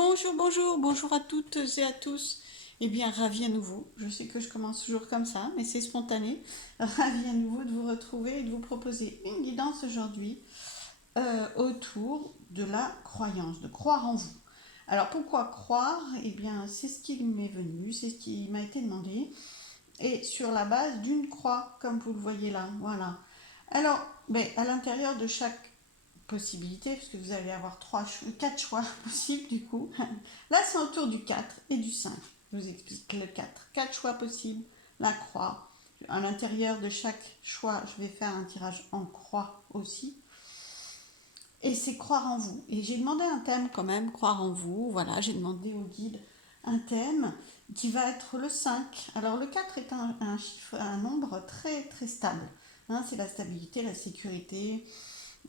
Bonjour, bonjour, bonjour à toutes et à tous. Eh bien, ravi à nouveau. Je sais que je commence toujours comme ça, mais c'est spontané. Ravi à nouveau de vous retrouver et de vous proposer une guidance aujourd'hui autour de la croyance, de croire en vous. Alors, pourquoi croire? Eh bien, c'est ce qui m'est venu, c'est ce qui m'a été demandé, et sur la base d'une croix, comme vous le voyez là. Voilà. Alors, à l'intérieur de chaque possibilités, parce que vous allez avoir 4 choix possibles du coup. Là, c'est autour du 4 et du 5. Je vous explique le 4. 4 choix possibles, la croix. À l'intérieur de chaque choix, je vais faire un tirage en croix aussi. Et c'est croire en vous. Et j'ai demandé un thème quand même, croire en vous. Voilà, j'ai demandé au guide un thème qui va être le 5. Alors le 4 est un chiffre, un nombre très très stable. Hein, c'est la stabilité, la sécurité,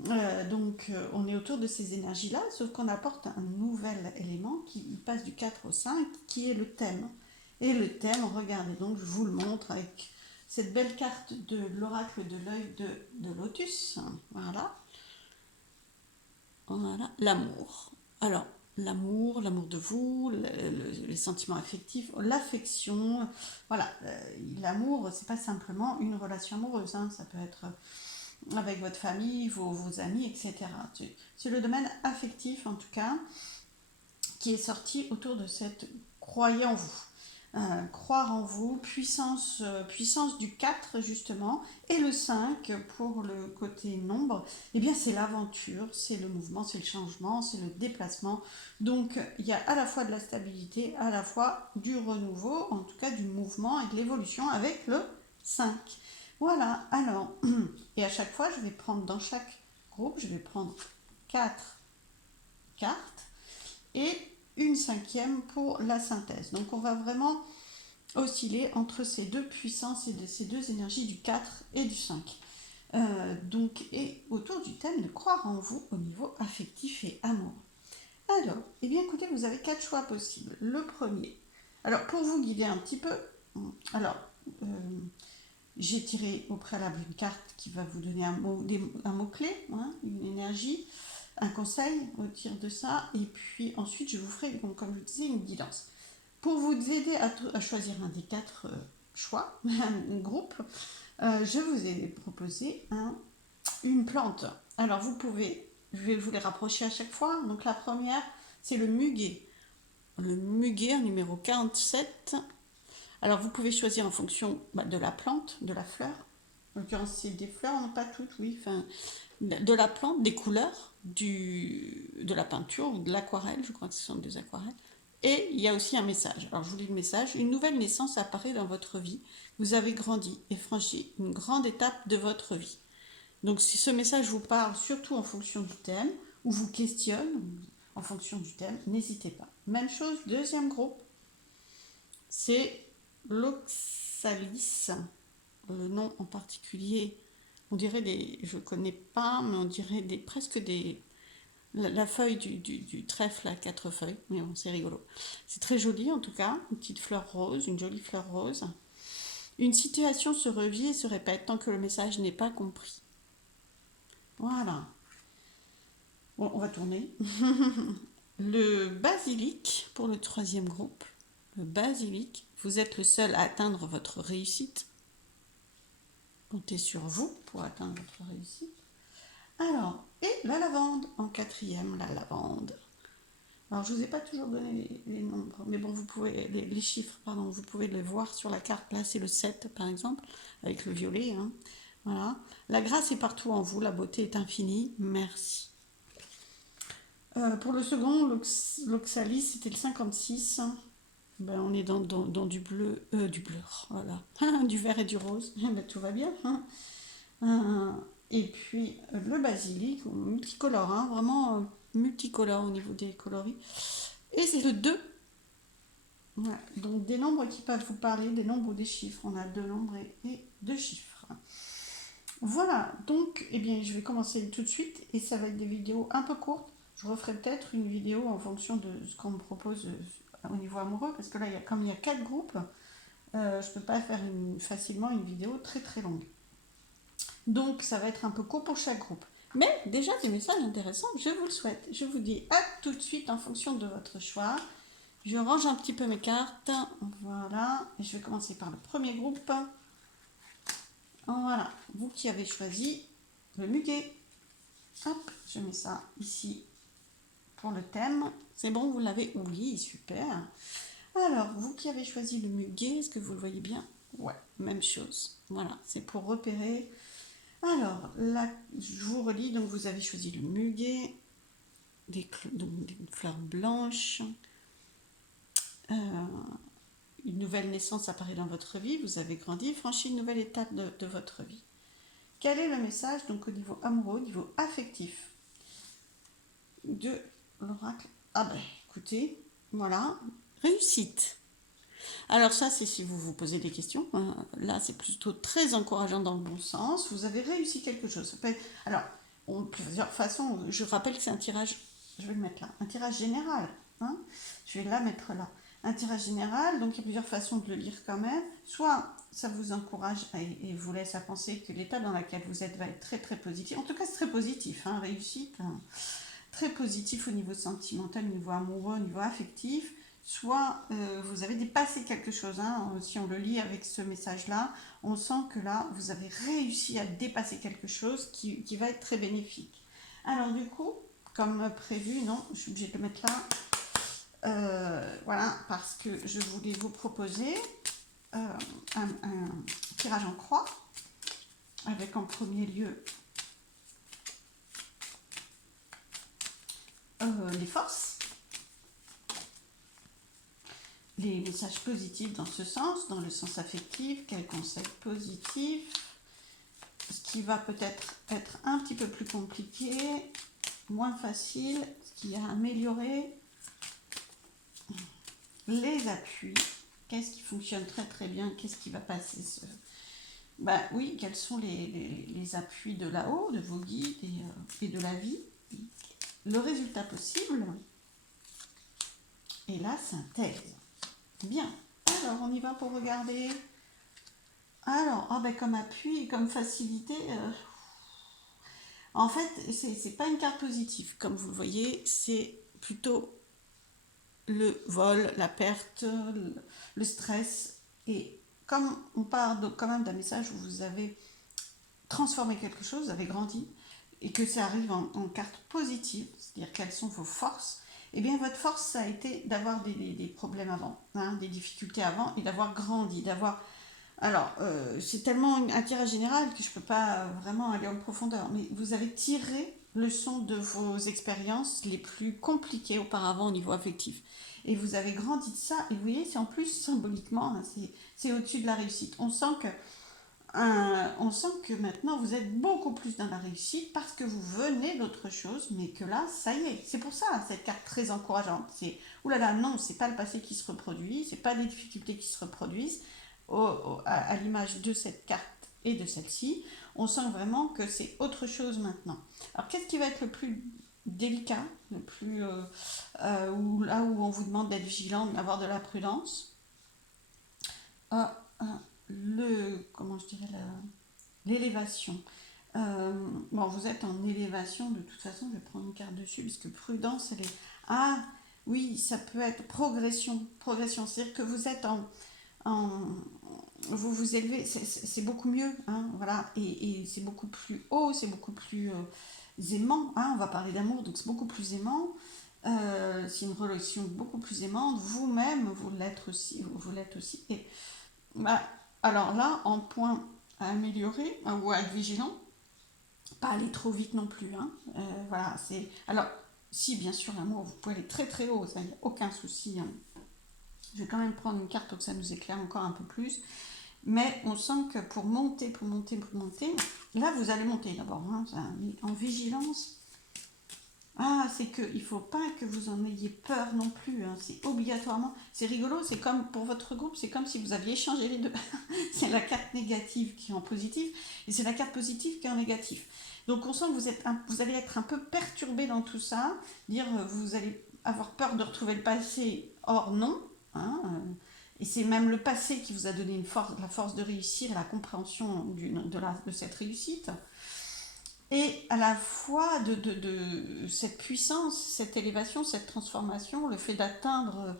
on est autour de ces énergies-là, sauf qu'on apporte un nouvel élément qui passe du 4 au 5, qui est le thème. Et le thème, regardez, donc je vous le montre avec cette belle carte de l'oracle de l'œil de Lotus. Voilà, voilà, l'amour. Alors, l'amour de vous, les sentiments affectifs, l'affection. Voilà, l'amour, c'est pas simplement une relation amoureuse, hein, ça peut être avec votre famille, vos amis, etc. C'est le domaine affectif, en tout cas, qui est sorti autour de cette croyez en vous. Croire en vous, puissance du 4 justement, et le 5 pour le côté nombre, eh bien c'est l'aventure, c'est le mouvement, c'est le changement, c'est le déplacement. Donc il y a à la fois de la stabilité, à la fois du renouveau, en tout cas du mouvement et de l'évolution avec le 5. Voilà, alors, et à chaque fois, je vais prendre dans chaque groupe, je vais prendre 4 cartes et une cinquième pour la synthèse. Donc on va vraiment osciller entre ces deux puissances et ces deux énergies du 4 et du 5. Et autour du thème de croire en vous au niveau affectif et amour. Alors, eh bien écoutez, vous avez 4 choix possibles. Le premier, alors pour vous guider un petit peu, alors euh, j'ai tiré au préalable une carte qui va vous donner un mot-clé, hein, une énergie, un conseil au tir de ça, et puis ensuite je vous ferai, donc, comme je vous disais, une guidance. Pour vous aider à choisir un des 4 choix, un groupe, je vous ai proposé une plante. Alors vous pouvez, je vais vous les rapprocher à chaque fois. Donc la première, c'est le muguet. Le muguet en numéro 47. Alors vous pouvez choisir en fonction de la plante, de la fleur. En l'occurrence, c'est des fleurs, non pas toutes, oui. Enfin, de la plante, des couleurs, de la peinture ou de l'aquarelle, je crois que ce sont des aquarelles. Et il y a aussi un message. Alors je vous lis le message. Une nouvelle naissance apparaît dans votre vie. Vous avez grandi et franchi une grande étape de votre vie. Donc si ce message vous parle surtout en fonction du thème ou vous questionne en fonction du thème, n'hésitez pas. Même chose, deuxième groupe, c'est l'oxalis. Le nom en particulier, on dirait je ne connais pas, mais on dirait presque la feuille du trèfle à 4 feuilles, mais bon, c'est rigolo. C'est très joli en tout cas, une petite fleur rose, une jolie fleur rose. Une situation se revit et se répète tant que le message n'est pas compris. Voilà. Bon, on va tourner. Le basilic, pour le troisième groupe. Le basilic, vous êtes le seul à atteindre votre réussite. Comptez sur vous pour atteindre votre réussite. Alors, et la lavande en quatrième, la lavande. Alors, je ne vous ai pas toujours donné les nombres, mais bon, vous pouvez, les chiffres, pardon, vous pouvez les voir sur la carte. Là, c'est le 7, par exemple, avec le violet. Hein. Voilà. La grâce est partout en vous, la beauté est infinie. Merci. Pour le second, l'oxalis, c'était le 56. On est dans du bleu, voilà, du vert et du rose. Tout va bien. Hein. Et puis le basilic, multicolore, hein, vraiment multicolore au niveau des coloris. Et c'est le 2. Ouais, donc des nombres qui peuvent vous parler, des nombres ou des chiffres. On a deux nombres et deux chiffres. Voilà, donc eh bien, je vais commencer tout de suite et ça va être des vidéos un peu courtes. Je referai peut-être une vidéo en fonction de ce qu'on me propose au niveau amoureux, parce que là, comme il y a 4 groupes, je ne peux pas faire facilement une vidéo très très longue. Donc ça va être un peu court pour chaque groupe. Mais déjà des messages intéressants, je vous le souhaite. Je vous dis à tout de suite en fonction de votre choix. Je range un petit peu mes cartes. Voilà. Et je vais commencer par le premier groupe. Voilà. Vous qui avez choisi le muguet. Hop, je mets ça ici pour le thème. C'est bon, vous l'avez? Oui, super. Alors, vous qui avez choisi le muguet, est-ce que vous le voyez bien? Ouais, même chose. Voilà, c'est pour repérer. Alors, là, je vous relis. Donc, vous avez choisi le muguet, donc, des fleurs blanches. Une nouvelle naissance apparaît dans votre vie. Vous avez grandi, franchi une nouvelle étape de votre vie. Quel est le message donc au niveau amoureux, au niveau affectif de l'oracle? Ah ben, écoutez, voilà, réussite. Alors ça, c'est si vous vous posez des questions. Là, c'est plutôt très encourageant dans le bon sens. Vous avez réussi quelque chose. Alors, on plusieurs façons. Je rappelle que c'est un tirage, je vais le mettre là, un tirage général. Hein, je vais la mettre là. Un tirage général, donc il y a plusieurs façons de le lire quand même. Soit ça vous encourage et vous laisse à penser que l'état dans lequel vous êtes va être très très positif. En tout cas, c'est très positif, hein, réussite. Hein, très positif au niveau sentimental, au niveau amoureux, au niveau affectif. Soit vous avez dépassé quelque chose. Hein, si on le lit avec ce message-là, on sent que là, vous avez réussi à dépasser quelque chose qui va être très bénéfique. Alors du coup, comme prévu, non, je suis obligée de le mettre là. Voilà, parce que je voulais vous proposer un tirage en croix, avec en premier lieu les forces, les messages positifs dans ce sens, dans le sens affectif, quels conseils positifs, ce qui va peut-être être un petit peu plus compliqué, moins facile, ce qui a amélioré, les appuis, qu'est-ce qui fonctionne très très bien, qu'est-ce qui va passer Ben oui, quels sont les appuis de là-haut, de vos guides et de la vie, le résultat possible, et la synthèse. Bien, alors on y va pour regarder. Alors, comme appui, comme facilité, en fait, c'est pas une carte positive. Comme vous le voyez, c'est plutôt le vol, la perte, le stress. Et comme on part quand même d'un message où vous avez transformé quelque chose, vous avez grandi, et que ça arrive en carte positive, c'est-à-dire quelles sont vos forces, eh bien votre force, ça a été d'avoir des problèmes avant, hein, des difficultés avant, et d'avoir grandi, d'avoir... Alors, c'est tellement un tirage général que je ne peux pas vraiment aller en profondeur, mais vous avez tiré leçon de vos expériences les plus compliquées auparavant au niveau affectif. Et vous avez grandi de ça, et vous voyez, c'est en plus symboliquement, hein, c'est au-dessus de la réussite. On sent que maintenant vous êtes beaucoup plus dans la réussite parce que vous venez d'autre chose, mais que là, ça y est. C'est pour ça cette carte très encourageante. C'est oulala, non, c'est pas le passé qui se reproduit, c'est pas des difficultés qui se reproduisent. À l'image de cette carte et de celle-ci, on sent vraiment que c'est autre chose maintenant. Alors, qu'est-ce qui va être le plus délicat, le plus là où on vous demande d'être vigilant, d'avoir de la prudence? Ah, ah, comment je dirais, l'élévation. Bon, vous êtes en élévation, de toute façon, je vais prendre une carte dessus, puisque prudence, elle est... Ah, oui, ça peut être progression, progression, c'est-à-dire que vous êtes en vous vous élevez, c'est beaucoup mieux, hein, voilà, et c'est beaucoup plus haut, c'est beaucoup plus aimant, hein, on va parler d'amour, donc c'est beaucoup plus aimant, c'est une relation beaucoup plus aimante, vous-même, vous l'êtes aussi, et bah, alors là, en point à améliorer, ou à être vigilant, pas aller trop vite non plus. Hein. Voilà, c'est. Alors, si bien sûr, l'amour, vous pouvez aller très très haut, ça, il n'y a aucun souci. Hein. Je vais quand même prendre une carte pour que ça nous éclaire encore un peu plus. Mais on sent que pour monter, là vous allez monter d'abord, hein, en vigilance. Ah, c'est qu'il ne faut pas que vous en ayez peur non plus. Hein. C'est obligatoirement. C'est rigolo, c'est comme pour votre groupe, c'est comme si vous aviez échangé les deux. C'est la carte négative qui est en positif et c'est la carte positive qui est en négatif. Donc on sent que vous allez être un peu perturbé dans tout ça. Vous allez avoir peur de retrouver le passé. Or non. Hein, et c'est même le passé qui vous a donné la force de réussir et la compréhension de cette réussite. et à la fois de cette puissance, cette élévation, cette transformation, le fait d'atteindre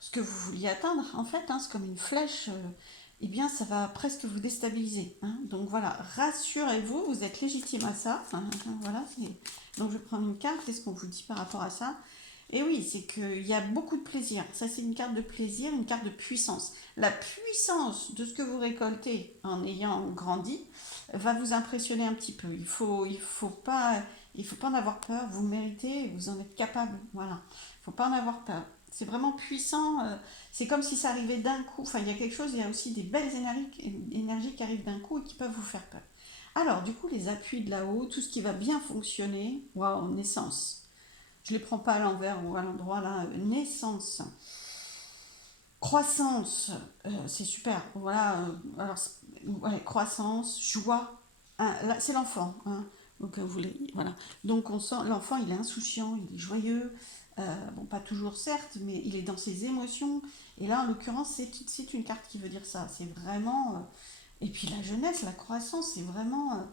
ce que vous vouliez atteindre, en fait, hein, c'est comme une flèche, eh bien, ça va presque vous déstabiliser. Hein. Donc voilà, rassurez-vous, vous êtes légitime à ça. Voilà, donc je vais prendre une carte, qu'est-ce qu'on vous dit par rapport à ça? Et oui, c'est qu'il y a beaucoup de plaisir. Ça, c'est une carte de plaisir, une carte de puissance. La puissance de ce que vous récoltez en ayant grandi va vous impressionner un petit peu. Il faut pas en avoir peur. Vous méritez, vous en êtes capable. Voilà. Il faut pas en avoir peur. C'est vraiment puissant. C'est comme si ça arrivait d'un coup. Enfin, il y a quelque chose. Il y a aussi des belles énergies qui arrivent d'un coup et qui peuvent vous faire peur. Alors, du coup, les appuis de là-haut, tout ce qui va bien fonctionner. Waouh, naissance. Je ne les prends pas à l'envers ou à l'endroit là. Naissance, croissance, c'est super. Voilà, alors, ouais, croissance, joie. Hein, là, c'est l'enfant. Hein. Donc, voilà. Donc, on sent l'enfant, il est insouciant, il est joyeux. Bon, pas toujours certes, mais il est dans ses émotions. Et là, en l'occurrence, c'est une carte qui veut dire ça. C'est vraiment. Et puis la jeunesse, la croissance, c'est vraiment.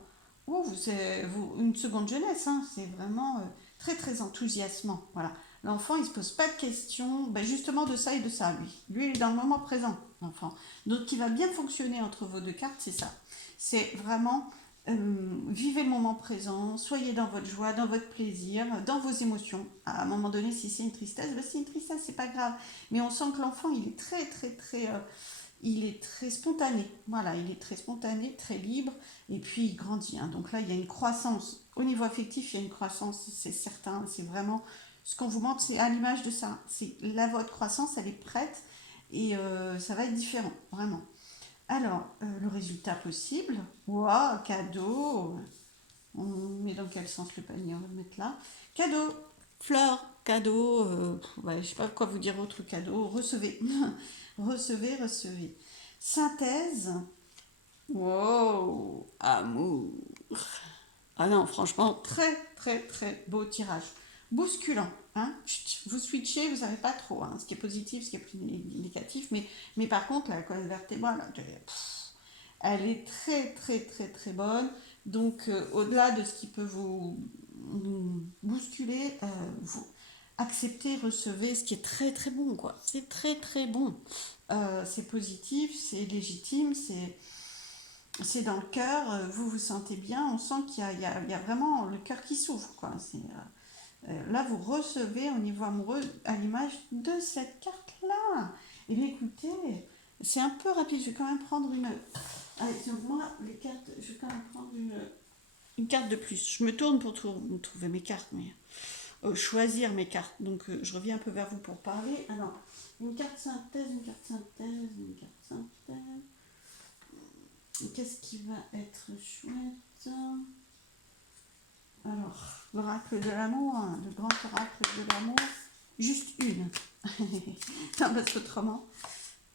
Une seconde jeunesse. Hein, c'est vraiment très très enthousiasmant. Voilà. L'enfant, il se pose pas de questions, ben justement de ça et de ça, lui. Lui, il est dans le moment présent, l'enfant. Donc, ce qui va bien fonctionner entre vos deux cartes, c'est ça. C'est vraiment vivez le moment présent, soyez dans votre joie, dans votre plaisir, dans vos émotions. À un moment donné, si c'est une tristesse, ben c'est une tristesse, c'est pas grave. Mais on sent que l'enfant, il est très, très, très, il est très spontané. Voilà, il est très spontané, très libre, et puis il grandit. Hein. Donc là, il y a une croissance. Au niveau affectif, il y a une croissance, c'est certain. C'est vraiment ce qu'on vous montre, c'est à l'image de ça. C'est la votre croissance, elle est prête, et ça va être différent, vraiment. Alors, le résultat possible, waouh, cadeau. On met dans quel sens le panier? On va le mettre là. Cadeau, fleurs, cadeau, ouais, je sais pas quoi vous dire autre cadeau. Recevez, recevez, recevez. Synthèse, wow, amour. Ah non, franchement, très, très, très beau tirage. Bousculant, hein. Chut, vous switchez, vous savez pas trop, hein, ce qui est positif, ce qui est plus négatif, mais par contre, la colonne vertébrale, là, elle est très, très, très, très bonne. Donc, au-delà de ce qui peut vous bousculer, vous acceptez, recevez, ce qui est très, très bon, quoi. C'est très, très bon. C'est positif, c'est légitime, c'est dans le cœur, vous vous sentez bien, on sent qu'il y a vraiment le cœur qui s'ouvre, quoi. Là, vous recevez au niveau amoureux à l'image de cette carte-là. Et bien, écoutez, c'est un peu rapide, je vais quand même prendre une... Allez, sur moi, les cartes, je vais quand même prendre une carte de plus. Je me tourne pour trouver mes cartes, mais choisir mes cartes. Donc, je reviens un peu vers vous pour parler. Alors, une carte synthèse, une carte synthèse, une carte synthèse. Qu'est-ce qui va être chouette? Alors, l'oracle de l'amour, hein, le grand oracle de l'amour, juste une. Non, parce qu'autrement,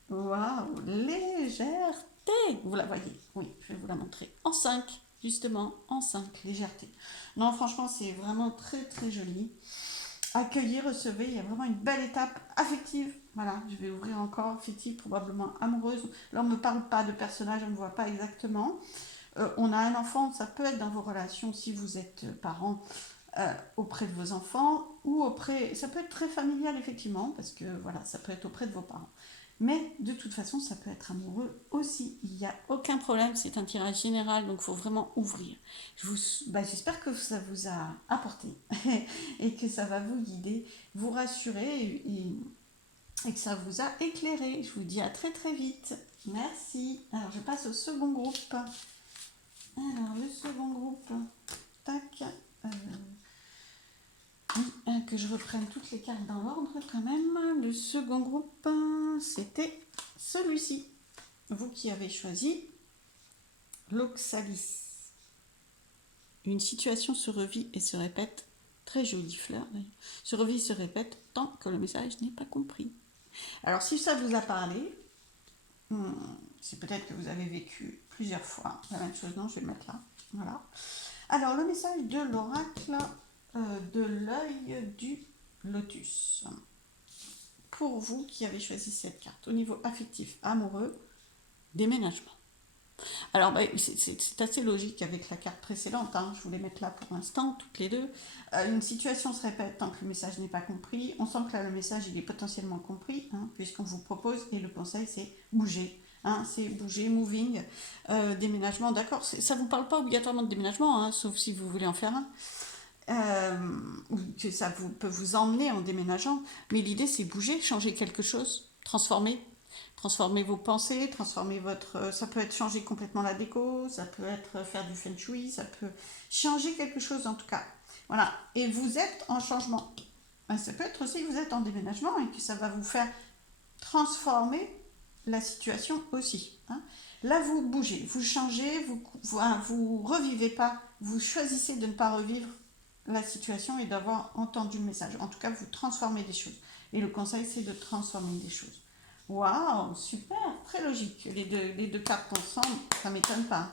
waouh, légèreté. Vous la voyez? Oui, je vais vous la montrer. En 5, justement, en 5, légèreté. Non, franchement, c'est vraiment très très joli. Accueillir, recevez, il y a vraiment une belle étape affective. Voilà, je vais ouvrir encore affective, probablement amoureuse. Là, on ne me parle pas de personnage, on ne voit pas exactement. On a un enfant, ça peut être dans vos relations si vous êtes parents auprès de vos enfants ou auprès, ça peut être très familial effectivement parce que voilà, ça peut être auprès de vos parents. Mais de toute façon, ça peut être amoureux aussi. Il n'y a aucun problème, c'est un tirage général, donc il faut vraiment ouvrir. J'espère que ça vous a apporté et que ça va vous guider, vous rassurer et que ça vous a éclairé. Je vous dis à très très vite. Merci. Alors je passe au second groupe. Alors le second groupe, tac. Euh, que je reprenne toutes les cartes dans l'ordre quand même. Le second groupe, c'était celui-ci. Vous qui avez choisi l'oxalis. Une situation se revit et se répète. Très jolie fleur d'ailleurs. Se revit et se répète tant que le message n'est pas compris. Alors si ça vous a parlé, c'est peut-être que vous avez vécu plusieurs fois la même chose. Non, je vais le mettre là. Voilà. Alors le message de l'oracle de l'œil du lotus. Pour vous qui avez choisi cette carte, au niveau affectif, amoureux, déménagement. Alors, bah, c'est assez logique avec la carte précédente, hein. Je voulais mettre là pour l'instant, toutes les deux. Une situation se répète tant que le message n'est pas compris. On sent que là, le message, il est potentiellement compris, hein, puisqu'on vous propose, et le conseil, c'est bouger. Hein, c'est bouger, moving, déménagement, d'accord. Ça ne vous parle pas obligatoirement de déménagement, hein, sauf si vous voulez en faire un. Ou que ça peut vous emmener en déménageant. Mais l'idée, c'est bouger, changer quelque chose, transformer. Transformer vos pensées, transformer votre... Ça peut être changer complètement la déco, ça peut être faire du feng shui, ça peut changer quelque chose en tout cas. Voilà. Et vous êtes en changement. Ça peut être aussi que vous êtes en déménagement et que ça va vous faire transformer la situation aussi. Hein. Là, vous bougez, vous changez, vous revivez pas, vous choisissez de ne pas revivre la situation et d'avoir entendu le message. En tout cas, vous transformez des choses. Et le conseil, c'est de transformer des choses. Waouh, super, très logique. Les deux cartes ensemble, ça ne m'étonne pas.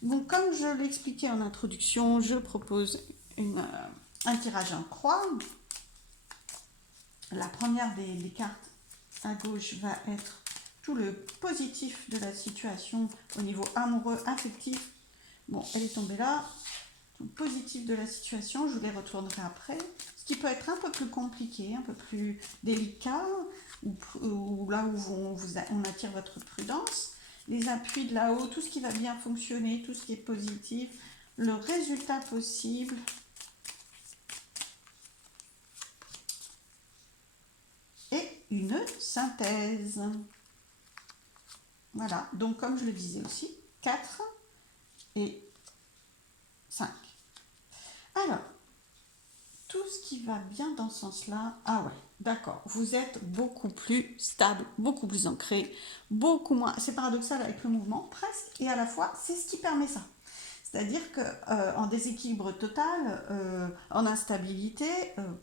Donc, comme je l'expliquais en introduction, je propose un tirage en croix. La première des cartes à gauche va être tout le positif de la situation au niveau amoureux, affectif. Bon, elle est tombée là. Tout le positif de la situation, je vous les retournerai après. Ce qui peut être un peu plus compliqué, un peu plus délicat, ou là où on attire votre prudence. Les appuis de là-haut, tout ce qui va bien fonctionner, tout ce qui est positif, le résultat possible. Et une synthèse. Voilà, donc comme je le disais aussi, 4 et 5. Alors, tout ce qui va bien dans ce sens-là, ah ouais, d'accord, vous êtes beaucoup plus stable, beaucoup plus ancré, beaucoup moins, c'est paradoxal avec le mouvement, presque, et à la fois, c'est ce qui permet ça. C'est-à-dire qu'en déséquilibre total, en instabilité,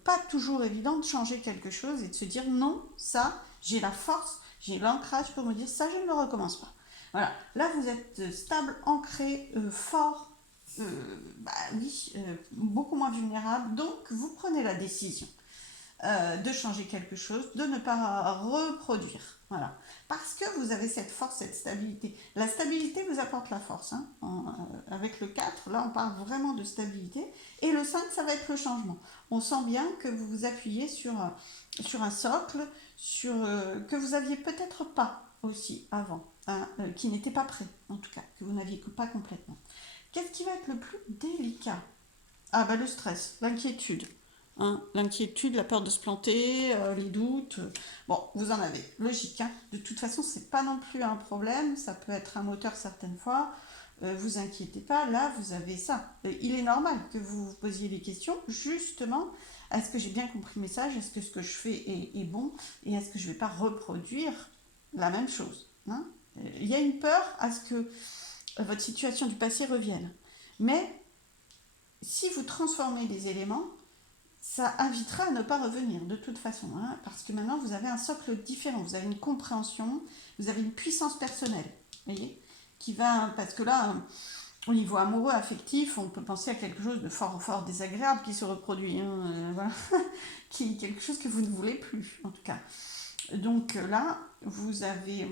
pas toujours évident de changer quelque chose et de se dire non, ça, j'ai la force, j'ai l'ancrage pour me dire ça, je ne le recommence pas. Voilà, là vous êtes stable, ancré, fort, bah oui, beaucoup moins vulnérable, donc vous prenez la décision de changer quelque chose, de ne pas reproduire. Voilà. Parce que vous avez cette force, cette stabilité. La stabilité vous apporte la force. Hein. Avec le 4, là, on parle vraiment de stabilité. Et le 5, ça va être le changement. On sent bien que vous vous appuyez sur un socle que vous aviez peut-être pas aussi avant, hein, qui n'était pas prêt, en tout cas, que vous n'aviez pas complètement. Qu'est-ce qui va être le plus délicat? Ah, bah le stress, l'inquiétude. Hein, l'inquiétude, la peur de se planter, les doutes. Bon, vous en avez, logique. Hein. De toute façon, c'est pas non plus un problème. Ça peut être un moteur certaines fois. Vous inquiétez pas, là, vous avez ça. Il est normal que vous vous posiez des questions. Justement, est-ce que j'ai bien compris le message? Est-ce que ce que je fais est bon? Et est-ce que je vais pas reproduire la même chose? Hein. Il y a une peur à ce que votre situation du passé revienne. Mais si vous transformez les éléments, ça invitera à ne pas revenir de toute façon, hein, parce que maintenant vous avez un socle différent, vous avez une compréhension, vous avez une puissance personnelle, voyez, qui va, parce que là, au niveau amoureux, affectif, on peut penser à quelque chose de fort, fort désagréable qui se reproduit, hein, voilà, qui quelque chose que vous ne voulez plus, en tout cas. Donc là, vous avez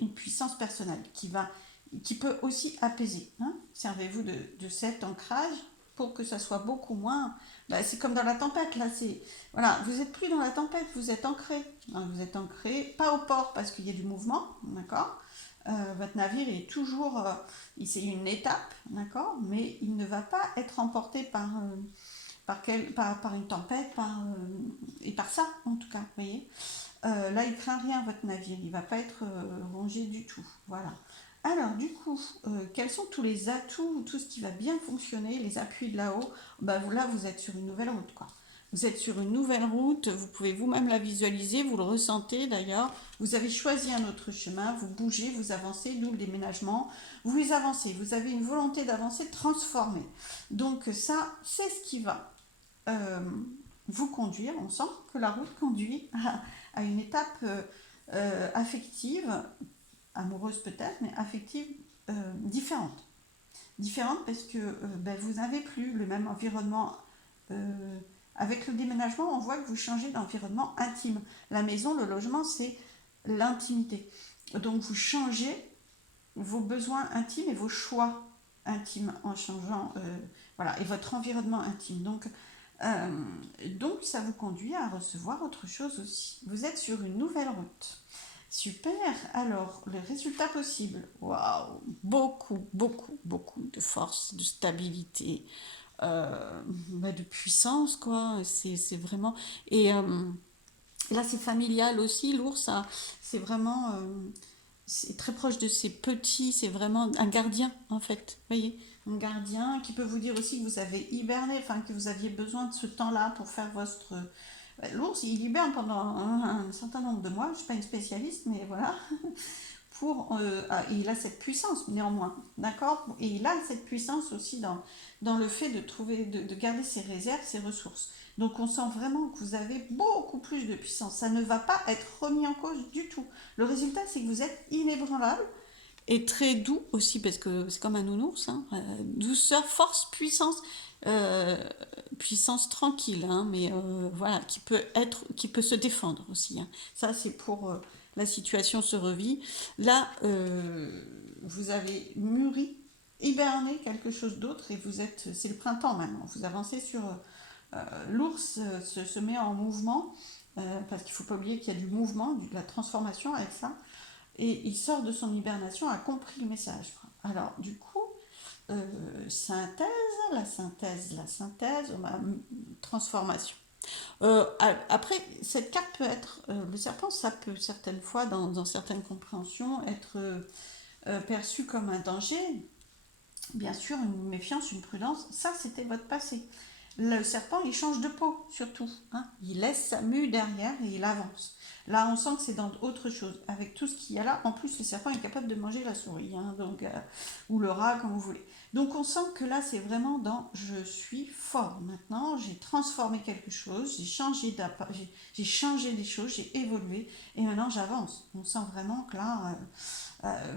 une puissance personnelle qui peut aussi apaiser. Hein. Servez-vous de cet ancrage pour que ça soit beaucoup moins. Bah, c'est comme dans la tempête là. Voilà, vous êtes plus dans la tempête, vous êtes ancré. Hein, vous êtes ancré, pas au port parce qu'il y a du mouvement, d'accord. Votre navire est toujours, c'est une étape, d'accord, mais il ne va pas être emporté par une tempête, et par ça en tout cas, vous voyez. Là, il craint rien, votre navire. Il ne va pas être rongé du tout. Voilà. Alors, du coup, quels sont tous les atouts, tout ce qui va bien fonctionner, les appuis de là-haut? Bah, là, vous êtes sur une nouvelle route, quoi. Vous êtes sur une nouvelle route, vous pouvez vous-même la visualiser, vous le ressentez d'ailleurs. Vous avez choisi un autre chemin, vous bougez, vous avancez, d'où le déménagement. Vous avancez, vous avez une volonté d'avancer, de transformer. Donc ça, c'est ce qui va euh, vous conduire. On sent que la route conduit à une étape affective, amoureuse peut-être, mais affective différente. Différente parce que vous n'avez plus le même environnement. Avec le déménagement, on voit que vous changez d'environnement intime. La maison, le logement, c'est l'intimité. Donc vous changez vos besoins intimes et vos choix intimes en changeant, voilà, et votre environnement intime. Euh, donc, ça vous conduit à recevoir autre chose aussi. Vous êtes sur une nouvelle route. Super. Alors, les résultats possibles. Waouh, beaucoup, beaucoup, beaucoup de force, de stabilité, de puissance, quoi. C'est vraiment. Et là, c'est familial aussi. L'ours, c'est vraiment. C'est très proche de ses petits. C'est vraiment un gardien, en fait. Vous voyez, un gardien qui peut vous dire aussi que vous avez hiberné, enfin, que vous aviez besoin de ce temps-là pour faire votre. L'ours, il hiberne pendant un certain nombre de mois. Je ne suis pas une spécialiste, mais voilà. Il a cette puissance néanmoins, d'accord. Et il a cette puissance aussi dans le fait de trouver, de garder ses réserves, ses ressources. Donc on sent vraiment que vous avez beaucoup plus de puissance. Ça ne va pas être remis en cause du tout. Le résultat, c'est que vous êtes inébranlable et très doux aussi, parce que c'est comme un nounours, hein. Douceur, force, puissance, euh, puissance tranquille, hein, mais voilà, qui peut se défendre aussi, hein. Ça, c'est pour la situation se revit. Là, vous avez mûri, hiberné quelque chose d'autre et c'est le printemps maintenant. Vous avancez sur l'ours se met en mouvement parce qu'il ne faut pas oublier qu'il y a du mouvement, de la transformation avec ça. Et il sort de son hibernation, a compris le message. Alors, du coup, synthèse, la synthèse, transformation. Après, cette carte peut être, le serpent, ça peut certaines fois, dans certaines compréhensions, être perçu comme un danger. Bien sûr, une méfiance, une prudence, ça c'était votre passé. Le serpent, il change de peau, surtout, hein. Il laisse sa mue derrière et il avance. Là, on sent que c'est dans autre chose. Avec tout ce qu'il y a là, en plus, le serpent est capable de manger la souris, hein, ou le rat, comme vous voulez. Donc, on sent que là, c'est vraiment dans je suis fort. Maintenant, j'ai transformé quelque chose, j'ai changé des choses, j'ai évolué, et maintenant, j'avance. On sent vraiment que là,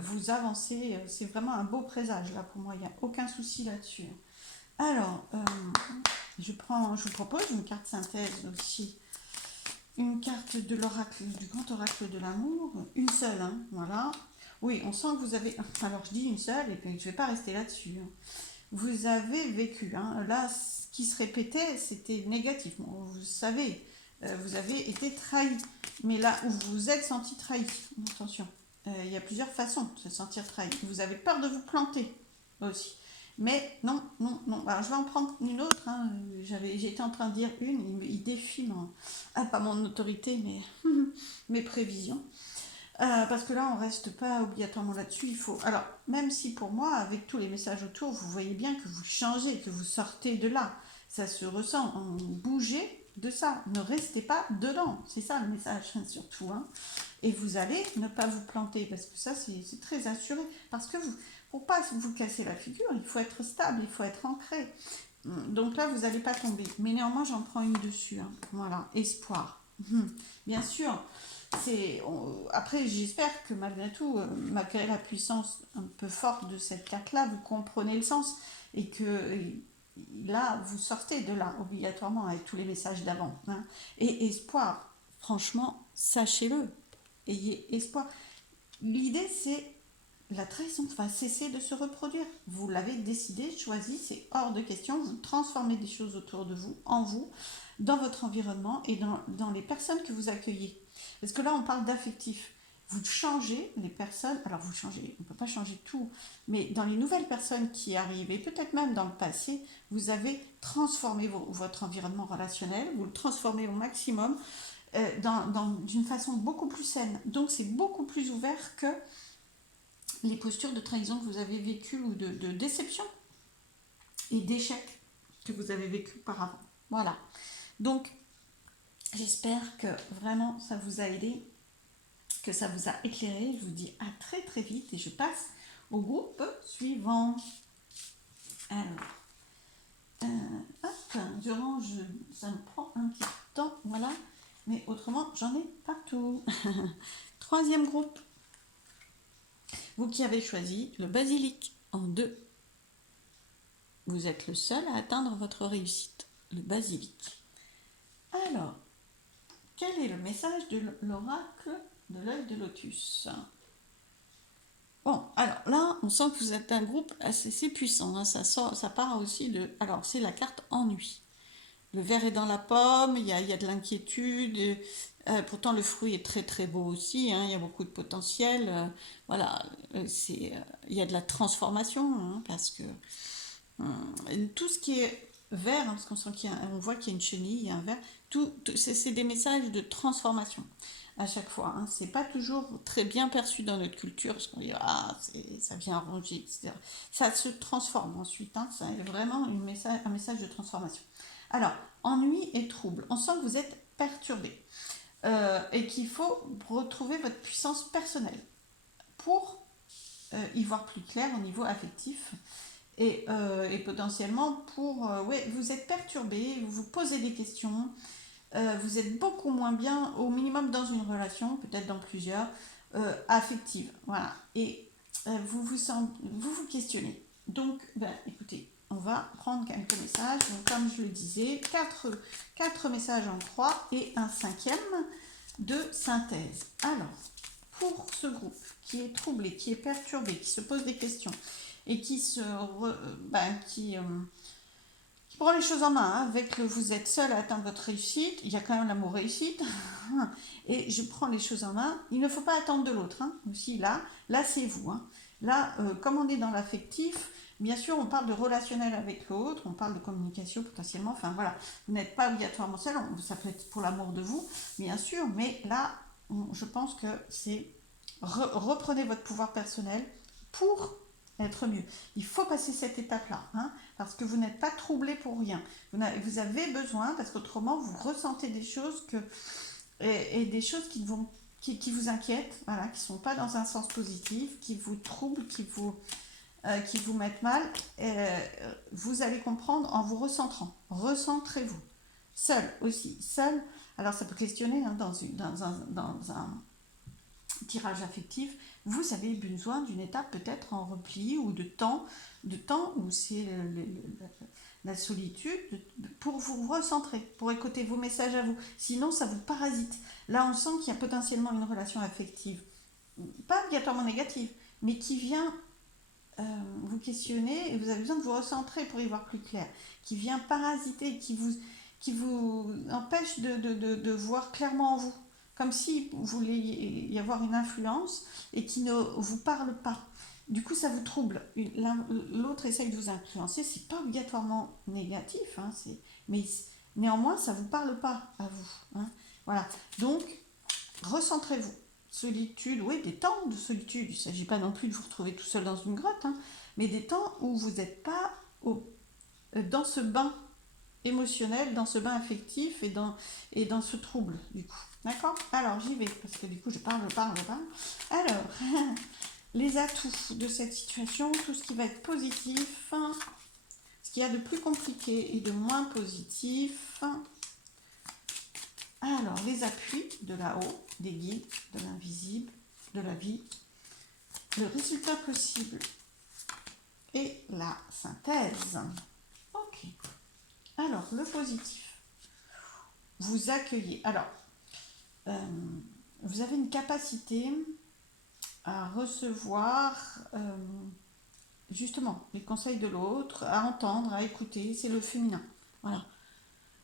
vous avancez. C'est vraiment un beau présage, là, pour moi. Il n'y a aucun souci là-dessus. Alors, je vous propose une carte synthèse aussi. Une carte de l'oracle, du grand oracle de l'amour. Une seule, hein, voilà. Oui, on sent que vous avez. Alors, je dis une seule, et puis je ne vais pas rester là-dessus, hein. Vous avez vécu, hein. Là, ce qui se répétait, c'était négativement. Vous savez, vous avez été trahi. Mais là où vous vous êtes senti trahi, attention, il y a plusieurs façons de se sentir trahi. Vous avez peur de vous planter aussi. Mais non, non, non. Alors, je vais en prendre une autre, hein. J'étais en train de dire une, il défie pas mon autorité, mais mes prévisions. Parce que là, on reste pas obligatoirement là-dessus. Il faut. Alors, même si pour moi, avec tous les messages autour, vous voyez bien que vous changez, que vous sortez de là, ça se ressent. Bougez de ça. Ne restez pas dedans. C'est ça le message, hein, surtout, hein. Et vous allez ne pas vous planter, parce que ça, c'est très assuré. Parce que pour pas vous casser la figure, il faut être stable, il faut être ancré. Donc là, vous n'allez pas tomber. Mais néanmoins, j'en prends une dessus, hein. Voilà, espoir. Bien sûr, après, j'espère que malgré tout, malgré la puissance un peu forte de cette carte-là, vous comprenez le sens et que là, vous sortez de là obligatoirement avec tous les messages d'avant, hein. Et espoir, franchement, sachez-le, ayez espoir. L'idée, c'est la trahison va cesser de se reproduire. Vous l'avez décidé, choisi, c'est hors de question. Vous transformez des choses autour de vous, en vous, dans votre environnement et dans les personnes que vous accueillez. Parce que là, on parle d'affectif. Vous changez les personnes, alors vous changez, on ne peut pas changer tout, mais dans les nouvelles personnes qui arrivent, et peut-être même dans le passé, vous avez transformé votre environnement relationnel, vous le transformez au maximum, d'une façon beaucoup plus saine. Donc c'est beaucoup plus ouvert que les postures de trahison que vous avez vécues ou de déception et d'échec que vous avez vécu auparavant. Voilà. Donc, j'espère que vraiment ça vous a aidé, que ça vous a éclairé. Je vous dis à très très vite et je passe au groupe suivant. Alors, hop, je range, ça me prend un petit temps, voilà. Mais autrement, j'en ai partout. Troisième groupe. Vous qui avez choisi le basilic en 2. Vous êtes le seul à atteindre votre réussite, le basilic. Alors, quel est le message de l'oracle de l'œil de lotus? Bon, alors là, on sent que vous êtes un groupe assez puissant, hein. Ça part aussi de... Alors, c'est la carte ennui. Le verre est dans la pomme, il y a de l'inquiétude. Pourtant, le fruit est très très beau aussi, hein, il y a beaucoup de potentiel. Voilà, il y a de la transformation, hein, parce que tout ce qui est vert, hein, parce qu'on sent on voit qu'il y a une chenille, il y a un verre, c'est des messages de transformation à chaque fois, hein. C'est pas toujours très bien perçu dans notre culture, parce qu'on dit ah ça vient ronger, etc. Ça se transforme ensuite, hein, c'est vraiment un message de transformation. Alors, ennui et trouble. On sent que vous êtes perturbé et qu'il faut retrouver votre puissance personnelle pour y voir plus clair au niveau affectif et potentiellement pour... ouais, vous êtes perturbé, vous vous posez des questions, vous êtes beaucoup moins bien, au minimum dans une relation, peut-être dans plusieurs, affectives. Voilà. Et vous questionnez. Donc, ben, écoutez, on va prendre quelques messages. Donc, comme je le disais, quatre messages en croix et un cinquième de synthèse. Alors, pour ce groupe qui est troublé, qui est perturbé, qui se pose des questions et qui prend les choses en main, hein, avec le vous êtes seul à atteindre votre réussite, il y a quand même l'amour réussite, et je prends les choses en main, il ne faut pas attendre de l'autre, hein, aussi là c'est vous, hein. Là, comme on est dans l'affectif, bien sûr on parle de relationnel avec l'autre, on parle de communication potentiellement, enfin voilà, vous n'êtes pas obligatoirement seul, ça peut être pour l'amour de vous, bien sûr, mais là, je pense que c'est reprenez votre pouvoir personnel pour être mieux. Il faut passer cette étape-là, hein, parce que vous n'êtes pas troublé pour rien. Vous avez besoin, parce qu'autrement, vous ressentez des choses et des choses qui vous inquiètent, voilà, qui ne sont pas dans un sens positif, qui vous troublent, qui vous mettent mal. Vous allez comprendre en vous recentrant. Recentrez-vous. Seul aussi. Seul, alors ça peut questionner, hein, dans un tirage affectif, vous avez besoin d'une étape peut-être en repli ou de temps où c'est la solitude pour vous recentrer, pour écouter vos messages à vous. Sinon, ça vous parasite. Là, on sent qu'il y a potentiellement une relation affective, pas obligatoirement négative, mais qui vient vous questionner et vous avez besoin de vous recentrer pour y voir plus clair, qui vient parasiter, qui vous empêche de voir clairement en vous, comme si vous vouliez y avoir une influence et qui ne vous parle pas. Du coup, ça vous trouble. L'autre essaye de vous influencer, c'est pas obligatoirement négatif, hein, mais néanmoins, ça vous parle pas à vous, hein. Voilà. Donc, recentrez-vous. Solitude, oui, des temps de solitude. Il ne s'agit pas non plus de vous retrouver tout seul dans une grotte, hein, mais des temps où vous n'êtes pas dans ce bain émotionnel, dans ce bain affectif et dans ce trouble, du coup. D'accord. Alors, j'y vais, parce que du coup, je parle. Alors, les atouts de cette situation, tout ce qui va être positif, ce qu'il y a de plus compliqué et de moins positif. Alors, les appuis de là-haut, des guides, de l'invisible, de la vie, le résultat possible et la synthèse. Ok. Alors, le positif. Vous accueillez. Alors, euh, vous avez une capacité à recevoir justement les conseils de l'autre, à entendre, à écouter. C'est le féminin. Voilà.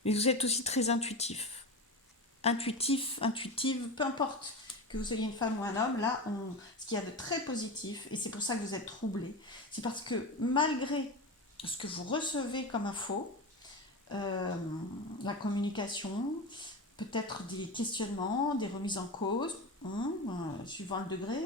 Mais vous êtes aussi très intuitif. Intuitive, peu importe que vous soyez une femme ou un homme, là, ce qu'il y a de très positif, et c'est pour ça que vous êtes troublé, c'est parce que malgré ce que vous recevez comme info, euh, la communication, peut-être des questionnements, des remises en cause, suivant le degré,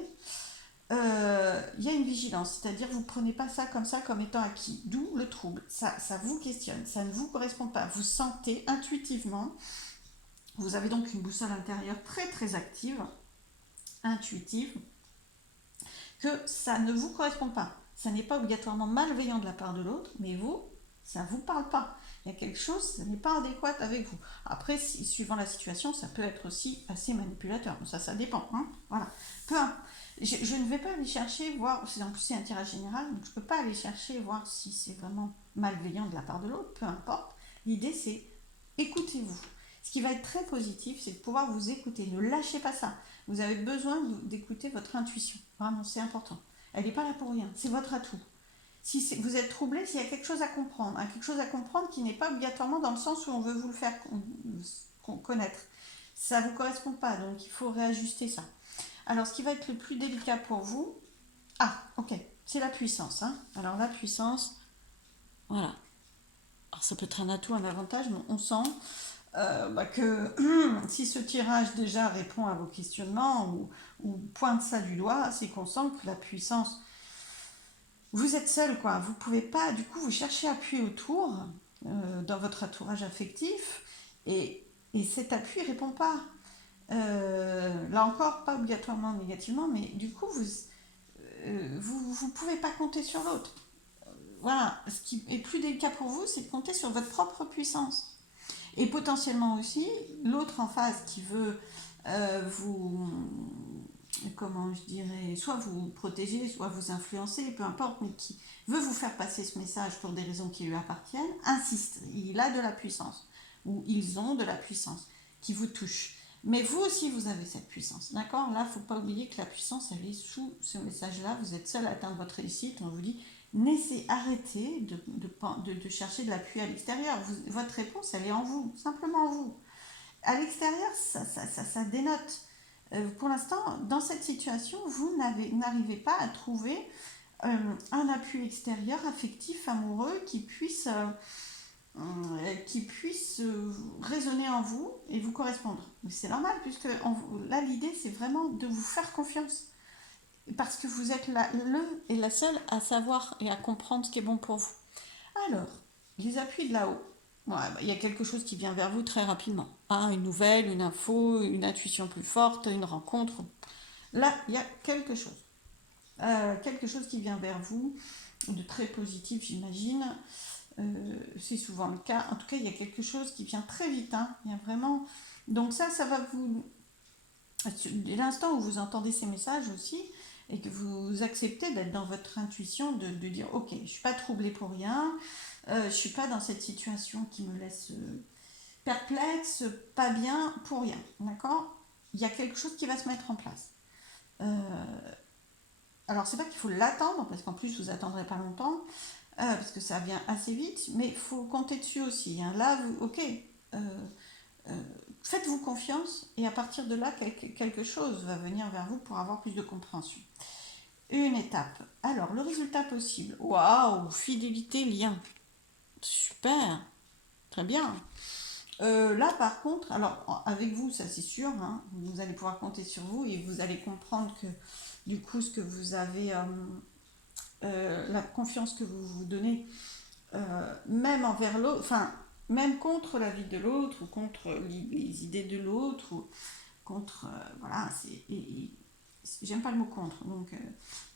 il y a une vigilance, c'est-à-dire vous ne prenez pas ça comme étant acquis, d'où le trouble. Ça vous questionne, ça ne vous correspond pas. Vous sentez intuitivement. Vous avez donc une boussole intérieure très très active, intuitive, que ça ne vous correspond pas. Ça n'est pas obligatoirement malveillant de la part de l'autre, mais vous, ça ne vous parle pas. Il y a quelque chose, ça n'est pas adéquat avec vous. Après, suivant la situation, ça peut être aussi assez manipulateur. Ça dépend, hein. Voilà. Peu importe. Je ne vais pas aller chercher, voir, en plus c'est un tirage général, donc je ne peux pas aller chercher, voir si c'est vraiment malveillant de la part de l'autre, peu importe. L'idée c'est écoutez-vous. Ce qui va être très positif, c'est de pouvoir vous écouter. Ne lâchez pas ça. Vous avez besoin d'écouter votre intuition. Vraiment, c'est important. Elle n'est pas là pour rien. C'est votre atout. Si vous êtes troublé, s'il y a quelque chose à comprendre, quelque chose à comprendre qui n'est pas obligatoirement dans le sens où on veut vous le faire connaître. Ça ne vous correspond pas, donc il faut réajuster ça. Alors, ce qui va être le plus délicat pour vous, ok, c'est la puissance. Hein. Alors, la puissance, voilà. Alors, ça peut être un atout, un avantage, mais on sent que si ce tirage déjà répond à vos questionnements ou pointe ça du doigt, c'est qu'on sent que la puissance, vous êtes seul, quoi. Vous pouvez pas, du coup, vous cherchez appui autour, dans votre entourage affectif, et cet appui répond pas. Là encore, pas obligatoirement négativement, mais du coup, vous pouvez pas compter sur l'autre. Voilà, ce qui est plus délicat pour vous, c'est de compter sur votre propre puissance. Et potentiellement aussi, l'autre en face qui veut vous, comment je dirais, soit vous protéger, soit vous influencer, peu importe, mais qui veut vous faire passer ce message pour des raisons qui lui appartiennent, insiste, il a de la puissance, ou ils ont de la puissance, qui vous touche. Mais vous aussi, vous avez cette puissance, d'accord? Là, il ne faut pas oublier que la puissance, elle est sous ce message-là, vous êtes seul à atteindre votre réussite, on vous dit, arrêtez de chercher de l'appui à l'extérieur. Votre réponse, elle est en vous, simplement en vous. À l'extérieur, ça dénote. Pour l'instant, dans cette situation, vous n'arrivez pas à trouver un appui extérieur, affectif, amoureux, qui puisse résonner en vous et vous correspondre. Mais c'est normal, puisque là, l'idée, c'est vraiment de vous faire confiance. Parce que vous êtes le et la seule à savoir et à comprendre ce qui est bon pour vous. Alors, les appuis de là-haut. Ouais, il y a quelque chose qui vient vers vous très rapidement. Une nouvelle, une info, une intuition plus forte, une rencontre. Là, il y a quelque chose. Quelque chose qui vient vers vous, de très positif, j'imagine. C'est souvent le cas. En tout cas, il y a quelque chose qui vient très vite. Hein. Il y a vraiment... Donc ça va vous... Dès l'instant où vous entendez ces messages aussi, et que vous acceptez d'être dans votre intuition, de dire ok, je ne suis pas troublée pour rien, je ne suis pas dans cette situation qui me laisse perplexe, pas bien pour rien, d'accord? Il y a quelque chose qui va se mettre en place. Alors c'est pas qu'il faut l'attendre, parce qu'en plus vous attendrez pas longtemps, parce que ça vient assez vite, mais il faut compter dessus aussi. Hein. Là, ok, euh, faites-vous confiance, et à partir de là, quelque chose va venir vers vous pour avoir plus de compréhension. Une étape. Alors, le résultat possible. Waouh, fidélité, lien. Super, très bien. Là, par contre, alors avec vous, ça c'est sûr, hein, vous allez pouvoir compter sur vous et vous allez comprendre que du coup, ce que vous avez, la confiance que vous vous donnez, même envers l'autre, enfin, même contre la vie de l'autre ou contre les idées de l'autre ou contre, voilà, j'aime pas le mot contre, donc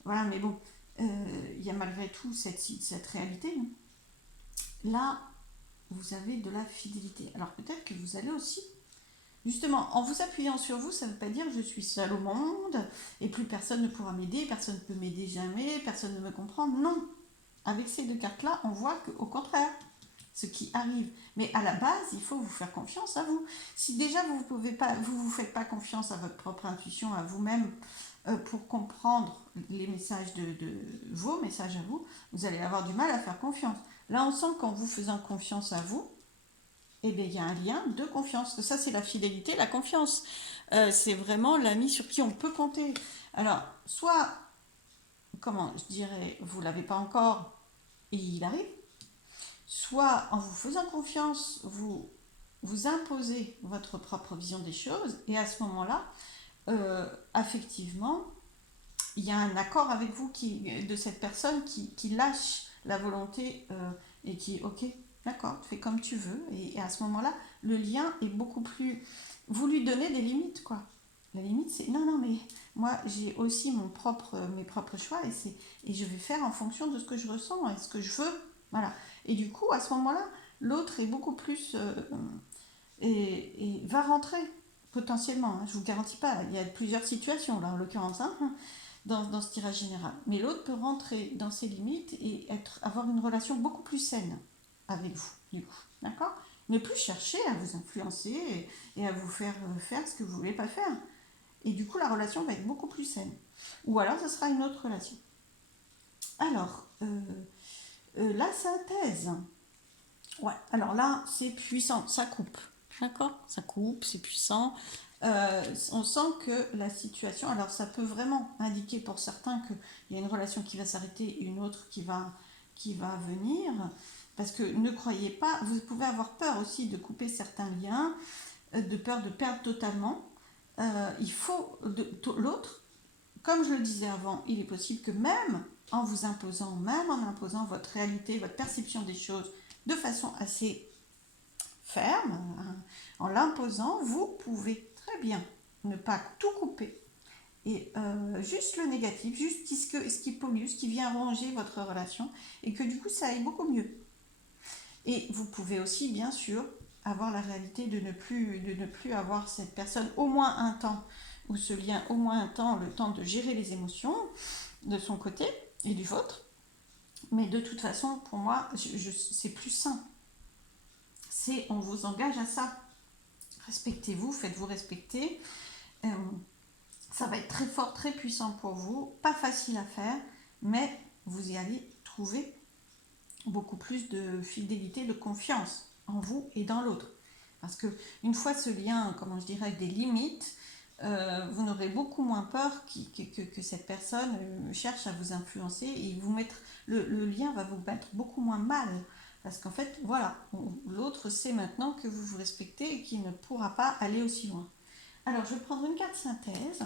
voilà, mais bon, il y a malgré tout cette réalité. Là, vous avez de la fidélité. Alors peut-être que vous allez aussi, justement, en vous appuyant sur vous, ça ne veut pas dire je suis seule au monde et plus personne ne pourra m'aider, personne ne peut m'aider jamais, personne ne me comprend. Non, avec ces deux cartes-là, on voit qu'au contraire, ce qui arrive. Mais à la base, il faut vous faire confiance à vous. Si déjà vous vous faites pas confiance à votre propre intuition, à vous-même, pour comprendre les messages vos messages à vous, vous allez avoir du mal à faire confiance. Là, on sent qu'en vous faisant confiance à vous, eh bien, il y a un lien de confiance. Ça, c'est la fidélité, la confiance. C'est vraiment l'ami sur qui on peut compter. Alors, soit, comment je dirais, vous ne l'avez pas encore et il arrive, soit en vous faisant confiance, vous imposez votre propre vision des choses, et à ce moment-là, affectivement, il y a un accord avec vous de cette personne qui lâche la volonté et qui, ok, d'accord, fais comme tu veux, et à ce moment-là, le lien est beaucoup plus... Vous lui donnez des limites, quoi. La limite, c'est non, non, mais moi, j'ai aussi mes propres choix et je vais faire en fonction de ce que je ressens et ce que je veux. Voilà. Et du coup, à ce moment-là, l'autre est beaucoup plus. Et va rentrer, potentiellement. Hein, je ne vous garantis pas. Il y a plusieurs situations, là, en l'occurrence, hein, dans ce tirage général. Mais l'autre peut rentrer dans ses limites et avoir une relation beaucoup plus saine avec vous, du coup. D'accord? Ne plus chercher à vous influencer et à vous faire faire ce que vous ne voulez pas faire. Et du coup, la relation va être beaucoup plus saine. Ou alors, ce sera une autre relation. Alors, la synthèse. Ouais, alors là, c'est puissant, ça coupe. D'accord? Ça coupe, c'est puissant. On sent que la situation, alors ça peut vraiment indiquer pour certains qu'il y a une relation qui va s'arrêter et une autre qui va venir. Parce que ne croyez pas, vous pouvez avoir peur aussi de couper certains liens, de peur de perdre totalement. Il faut l'autre, comme je le disais avant, il est possible que même même en imposant votre réalité, votre perception des choses de façon assez ferme, hein, en l'imposant, vous pouvez très bien ne pas tout couper et juste le négatif, juste ce qui pollue, ce qui vient ronger votre relation et que du coup ça aille beaucoup mieux. Et vous pouvez aussi bien sûr avoir la réalité de ne plus avoir cette personne au moins un temps ou ce lien au moins un temps, le temps de gérer les émotions de son côté et du vôtre. Mais de toute façon, pour moi, c'est plus sain. On vous engage à ça. Respectez-vous, faites-vous respecter. Euh, Ça va être très fort, très puissant pour vous. Pas facile à faire, mais vous y allez trouver beaucoup plus de fidélité, de confiance en vous et dans l'autre. Parce que une fois ce lien, comment je dirais, des limites, vous n'aurez beaucoup moins peur que cette personne cherche à vous influencer et vous mettre le lien va vous mettre beaucoup moins mal. Parce qu'en fait, voilà, l'autre sait maintenant que vous vous respectez et qu'il ne pourra pas aller aussi loin. Alors, je vais prendre une carte synthèse.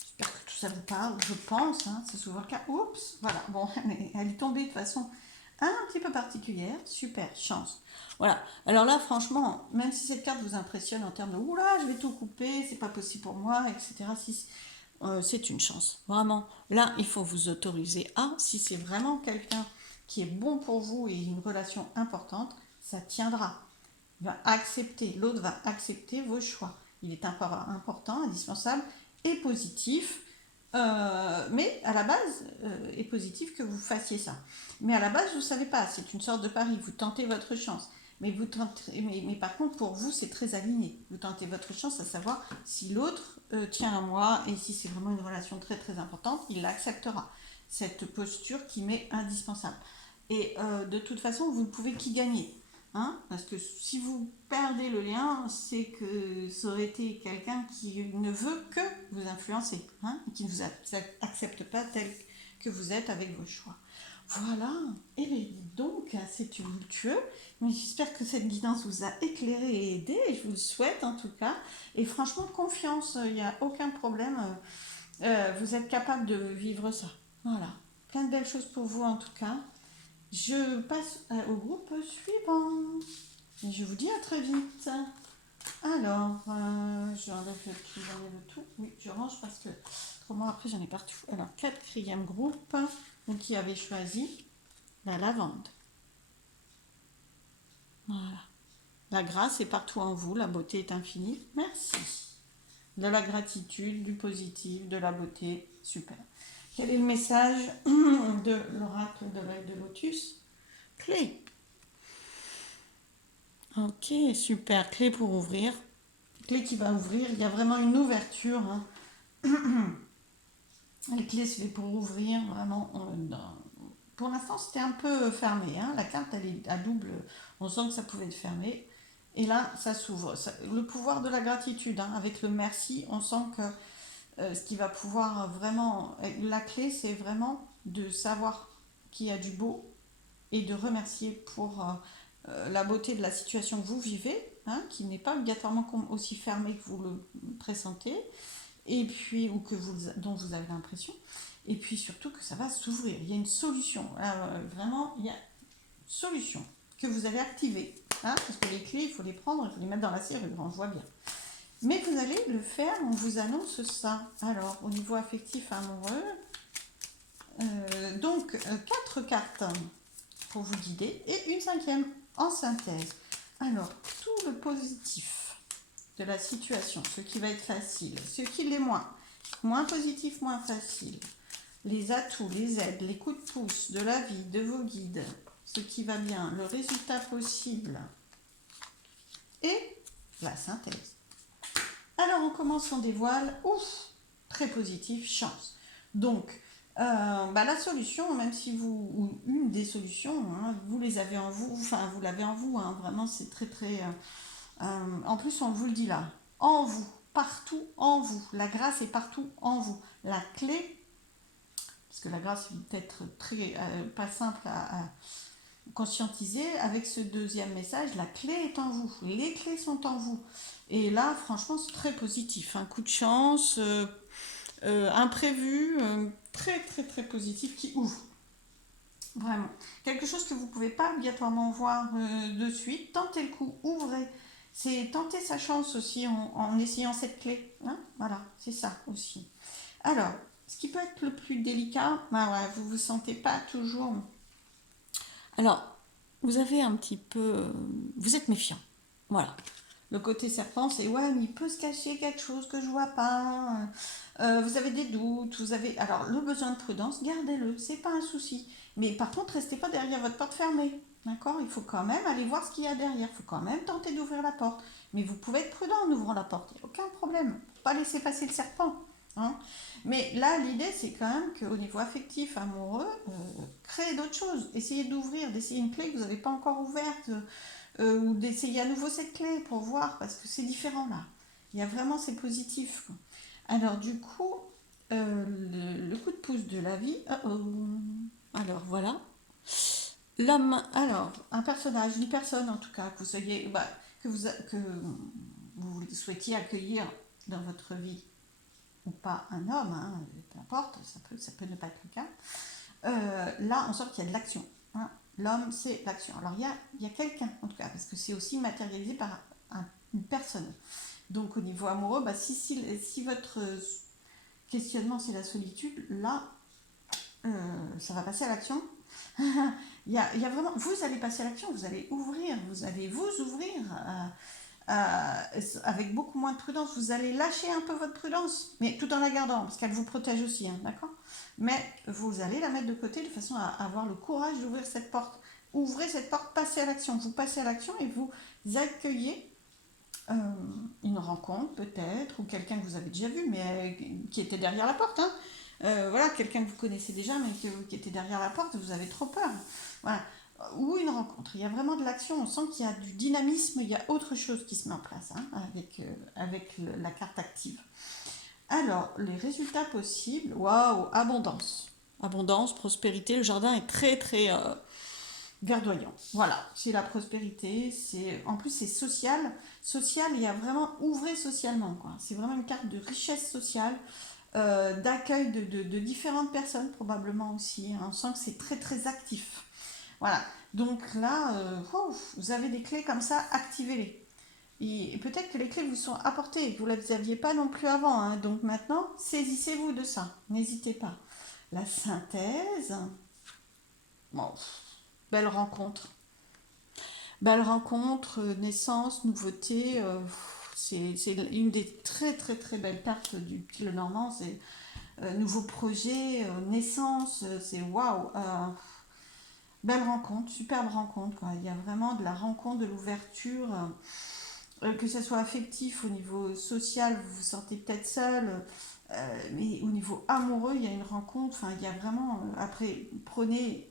J'espère que tout ça vous parle, je pense, hein, c'est souvent le cas. Oups, voilà, bon, elle est tombée de façon un petit peu particulière. Super, chance. Voilà, alors là, franchement, même si cette carte vous impressionne en termes de oula, je vais tout couper, c'est pas possible pour moi, etc., c'est une chance. Vraiment, là, il faut vous autoriser à, si c'est vraiment quelqu'un qui est bon pour vous et une relation importante, ça tiendra. L'autre va accepter vos choix. Il est important, indispensable et positif, mais à la base, est positif que vous fassiez ça. Mais à la base, vous ne savez pas, c'est une sorte de pari, vous tentez votre chance. Mais par contre, pour vous, c'est très aligné. Vous tentez votre chance à savoir si l'autre tient à moi et si c'est vraiment une relation très très importante, il l'acceptera. Cette posture qui m'est indispensable. Et de toute façon, vous ne pouvez qu'y gagner. Hein, parce que si vous perdez le lien, c'est que ça aurait été quelqu'un qui ne veut que vous influencer, hein, qui ne vous accepte pas tel que vous êtes avec vos choix. Voilà, et bien donc, c'est tumultueux, mais j'espère que cette guidance vous a éclairé et aidé, et je vous le souhaite en tout cas. Et franchement, confiance, il n'y a aucun problème, vous êtes capable de vivre ça. Voilà, plein de belles choses pour vous en tout cas. Je passe au groupe suivant. Et je vous dis à très vite. Alors, j'enlève tout. Oui, je range parce que autrement après j'en ai partout. Alors, quatrième groupe, donc qui avait choisi la lavande. Voilà. La grâce est partout en vous, la beauté est infinie. Merci. De la gratitude, du positif, de la beauté. Super. Quel est le message de l'oracle de l'œil de lotus? Clé. Ok, super. Clé pour ouvrir. Clé qui va ouvrir. Il y a vraiment une ouverture. Hein. Les clés, c'est pour ouvrir vraiment. Pour l'instant, c'était un peu fermé. Hein. La carte, elle est à double. On sent que ça pouvait être fermé. Et là, ça s'ouvre. Le pouvoir de la gratitude. Hein. Avec le merci, on sent que ce qui va pouvoir vraiment. La clé, c'est vraiment de savoir qu'il y a du beau et de remercier pour la beauté de la situation que vous vivez, hein, qui n'est pas obligatoirement aussi fermée que vous le pressentez, et puis ou dont vous avez l'impression, et puis surtout que ça va s'ouvrir. Il y a une solution, vraiment, il y a une solution que vous allez activer, hein, parce que les clés, il faut les prendre, il faut les mettre dans la serrure, on voit bien. Mais vous allez le faire, on vous annonce ça. Alors, au niveau affectif amoureux, donc 4 cartes pour vous guider et une cinquième en synthèse. Alors, tout le positif de la situation, ce qui va être facile, ce qui l'est moins positif, moins facile, les atouts, les aides, les coups de pouce de la vie, de vos guides, ce qui va bien, le résultat possible et la synthèse. Alors, on commence, on dévoile, ouf, très positif, chance. Donc, La solution, même si vous, ou une des solutions, hein, vous les avez en vous, enfin vous l'avez en vous, hein, vraiment c'est très très... en plus on vous le dit là, en vous, partout en vous, la grâce est partout en vous. La clé, parce que la grâce est peut-être très pas simple à conscientiser, avec ce deuxième message, la clé est en vous, les clés sont en vous. Et là franchement c'est très positif, un coup de chance, imprévu, très très très positif qui ouvre. Vraiment. Quelque chose que vous ne pouvez pas obligatoirement voir de suite. Tentez le coup, ouvrez. C'est tenter sa chance aussi en essayant cette clé. Hein, voilà, c'est ça aussi. Alors, ce qui peut être le plus délicat, bah ouais, vous ne vous sentez pas toujours. Alors, vous avez un petit peu. Vous êtes méfiant. Voilà. Le côté serpent, c'est ouais, mais il peut se cacher quelque chose que je vois pas. Vous avez des doutes, vous avez. Alors, le besoin de prudence, gardez-le, c'est pas un souci. Mais par contre, restez pas derrière votre porte fermée. D'accord. Il faut quand même aller voir ce qu'il y a derrière. Il faut quand même tenter d'ouvrir la porte. Mais vous pouvez être prudent en ouvrant la porte, il n'y a aucun problème. Faut pas laisser passer le serpent. Hein. Mais là, l'idée, c'est quand même qu'au niveau affectif, amoureux, créez d'autres choses. Essayez d'ouvrir, d'essayer une clé que vous n'avez pas encore ouverte, ou d'essayer à nouveau cette clé pour voir, parce que c'est différent là. Il y a vraiment, c'est positif. Quoi. Alors, du coup, le coup de pouce de la vie. Alors, voilà. L'homme, alors, un personnage, une personne en tout cas, que vous soyez, que vous souhaitiez accueillir dans votre vie, ou pas un homme, hein, peu importe, ça peut ne pas être le cas. Là, on sent qu'il y a de l'action. Hein. L'homme, c'est l'action. Alors, il y a quelqu'un, en tout cas, parce que c'est aussi matérialisé par une personne. Donc, au niveau amoureux, si votre questionnement, c'est la solitude, là, ça va passer à l'action. Il y a vraiment, vous allez passer à l'action, vous allez ouvrir, vous allez vous ouvrir avec beaucoup moins de prudence. Vous allez lâcher un peu votre prudence, mais tout en la gardant, parce qu'elle vous protège aussi, hein, d'accord. Mais vous allez la mettre de côté de façon à avoir le courage d'ouvrir cette porte. Ouvrez cette porte, passez à l'action. Vous passez à l'action et vous accueillez euh, une rencontre peut-être, ou quelqu'un que vous avez déjà vu, mais qui était derrière la porte. Hein. Voilà, quelqu'un que vous connaissez déjà, mais qui était derrière la porte, vous avez trop peur. Voilà. Ou une rencontre. Il y a vraiment de l'action, on sent qu'il y a du dynamisme, il y a autre chose qui se met en place hein, avec la carte active. Alors, les résultats possibles, waouh, abondance. Abondance, prospérité, le jardin est très très verdoyant. Voilà, c'est la prospérité, en plus c'est social. Social, il y a vraiment ouvrez socialement quoi. C'est vraiment une carte de richesse sociale, d'accueil de différentes personnes probablement aussi. Hein. On sent que c'est très très actif. Voilà. Donc là, vous avez des clés comme ça, activez-les. Et peut-être que les clés vous sont apportées et que vous ne les aviez pas non plus avant. Hein. Donc maintenant, saisissez-vous de ça. N'hésitez pas. La synthèse. Bon, belle rencontre. Belle rencontre, naissance, nouveauté. C'est une des très très très belles cartes du pile normand. C'est nouveau projet, naissance. C'est waouh. Belle rencontre, superbe rencontre. Quoi. Il y a vraiment de la rencontre, de l'ouverture. Que ce soit affectif, au niveau social, vous vous sentez peut-être seul, mais au niveau amoureux, il y a une rencontre, enfin, il y a vraiment, après, prenez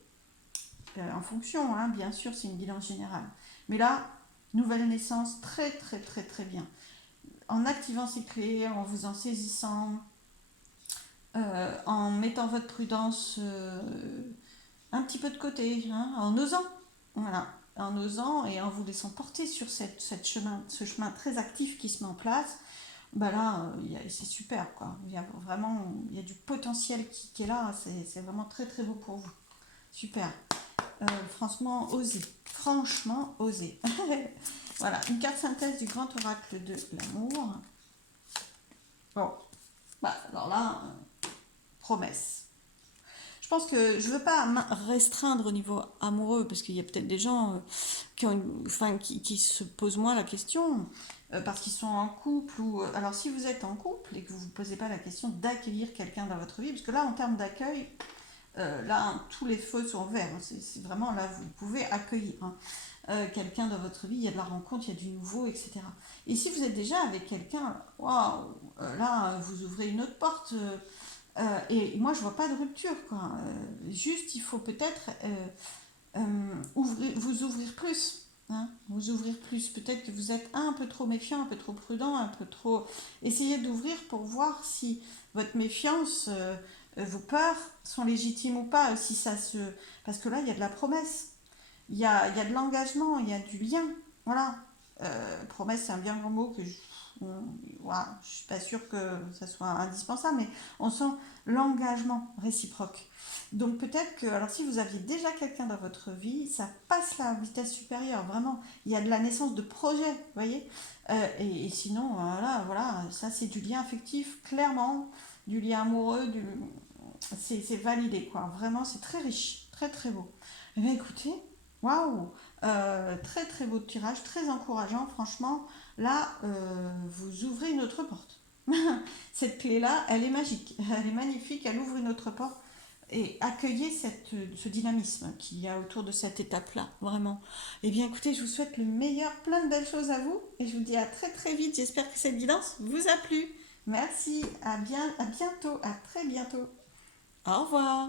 en fonction, hein, bien sûr, c'est une guidance générale. Mais là, nouvelle naissance, très, très, très, très bien. En activant ces clés, en vous en saisissant, en mettant votre prudence un petit peu de côté, hein, en osant, voilà, en osant et en vous laissant porter sur ce chemin très actif qui se met en place, bah là, c'est super, quoi. Il y a vraiment, il y a du potentiel qui est là, c'est vraiment très très beau pour vous. Super. Franchement, osez. Franchement, osez. Voilà, une carte synthèse du grand oracle de l'amour. Bon, alors là, promesse. Je pense que je ne veux pas restreindre au niveau amoureux, parce qu'il y a peut-être des gens qui se posent moins la question, parce qu'ils sont en couple. Alors si vous êtes en couple et que vous ne vous posez pas la question d'accueillir quelqu'un dans votre vie, parce que là, en termes d'accueil, là, tous les feux sont verts. Hein. C'est vraiment là, vous pouvez accueillir quelqu'un dans votre vie. Il y a de la rencontre, il y a du nouveau, etc. Et si vous êtes déjà avec quelqu'un, waouh, là, vous ouvrez une autre porte. Et moi, je vois pas de rupture, quoi. Juste, il faut peut-être vous ouvrir plus. Hein, vous ouvrir plus. Peut-être que vous êtes un peu trop méfiant, un peu trop prudent, un peu trop. Essayez d'ouvrir pour voir si votre méfiance, vos peurs sont légitimes ou pas. Si ça se... Parce que là, il y a de la promesse. Il y a de l'engagement, il y a du lien. Voilà. Promesse, c'est un bien grand mot que voilà, je suis pas sûre que ça soit indispensable, mais on sent l'engagement réciproque. Donc peut-être que, alors si vous aviez déjà quelqu'un dans votre vie, ça passe la vitesse supérieure, vraiment. Il y a de la naissance de projets, vous voyez. Et sinon, voilà, ça c'est du lien affectif, clairement, du lien amoureux, c'est validé, quoi. Vraiment, c'est très riche, très très beau. Eh bien écoutez, waouh, très très beau tirage, très encourageant, franchement. Là, vous ouvrez une autre porte. Cette clé-là, elle est magique, elle est magnifique, elle ouvre une autre porte. Et accueillez ce dynamisme qu'il y a autour de cette étape-là, vraiment. Eh bien écoutez, je vous souhaite le meilleur, plein de belles choses à vous, et je vous dis à très très vite. J'espère que cette guidance vous a plu. Merci, à bientôt, à très bientôt. Au revoir.